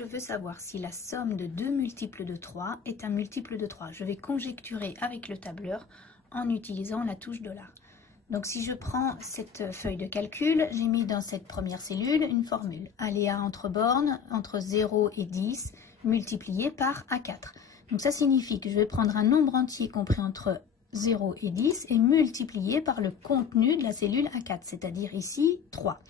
je veux savoir si la somme de deux multiples de 3 est un multiple de 3. Je vais conjecturer avec le tableur en utilisant la touche $. Donc si je prends cette feuille de calcul, j'ai mis dans cette première cellule une formule. Aléa entre bornes, entre 0 et 10, multiplié par A4. Donc ça signifie que je vais prendre un nombre entier compris entre 0 et 10 et multiplié par le contenu de la cellule A4, c'est-à-dire ici 3.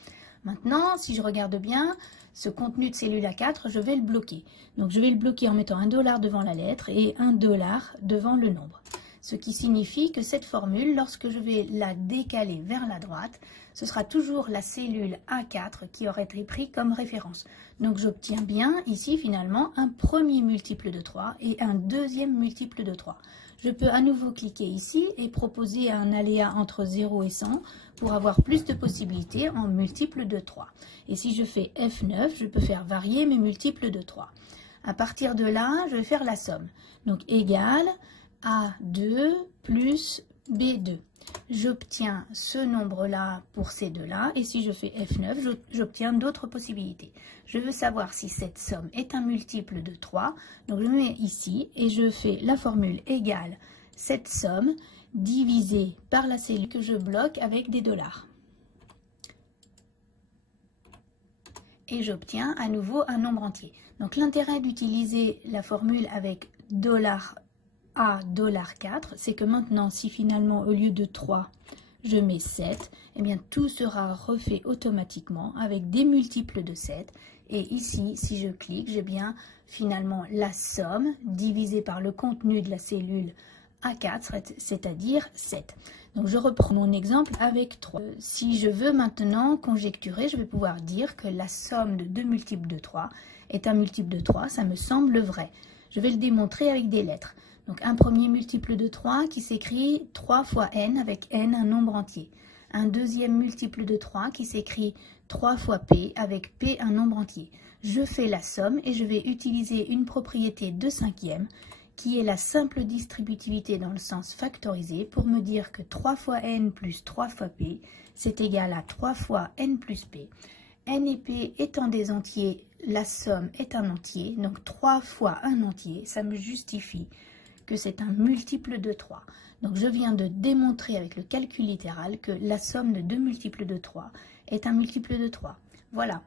Maintenant, si je regarde bien, ce contenu de cellule A4, je vais le bloquer. Donc, je vais le bloquer en mettant $1 devant la lettre et $1 devant le nombre. Ce qui signifie que cette formule, lorsque je vais la décaler vers la droite, ce sera toujours la cellule A4 qui aurait été prise comme référence. Donc, j'obtiens bien ici finalement un premier multiple de 3 et un deuxième multiple de 3. Je peux à nouveau cliquer ici et proposer un aléa entre 0 et 100 pour avoir plus de possibilités en multiples de 3. Et si je fais F9, je peux faire varier mes multiples de 3. À partir de là, je vais faire la somme. Donc, égale A2 plus B2. J'obtiens ce nombre-là pour ces deux-là. Et si je fais F9, j'obtiens d'autres possibilités. Je veux savoir si cette somme est un multiple de 3. Donc, je mets ici et je fais la formule égale cette somme divisée par la cellule que je bloque avec des $. Et j'obtiens à nouveau un nombre entier. Donc, l'intérêt d'utiliser la formule avec $A, $4, c'est que maintenant, si finalement, au lieu de 3, je mets 7, eh bien, tout sera refait automatiquement avec des multiples de 7. Et ici, si je clique, j'ai bien finalement la somme divisée par le contenu de la cellule A4, c'est-à-dire 7. Donc, je reprends mon exemple avec 3. Si je veux maintenant conjecturer, je vais pouvoir dire que la somme de deux multiples de 3 est un multiple de 3. Ça me semble vrai. Je vais le démontrer avec des lettres. Donc, un premier multiple de 3 qui s'écrit 3 fois n avec n un nombre entier. Un deuxième multiple de 3 qui s'écrit 3 fois p avec p un nombre entier. Je fais la somme et je vais utiliser une propriété de cinquième qui est la simple distributivité dans le sens factorisé pour me dire que 3 fois n plus 3 fois p, c'est égal à 3 fois n plus p. N et p étant des entiers, la somme est un entier, donc 3 fois un entier, ça me justifie que c'est un multiple de 3. Donc je viens de démontrer avec le calcul littéral que la somme de deux multiples de 3 est un multiple de 3. Voilà.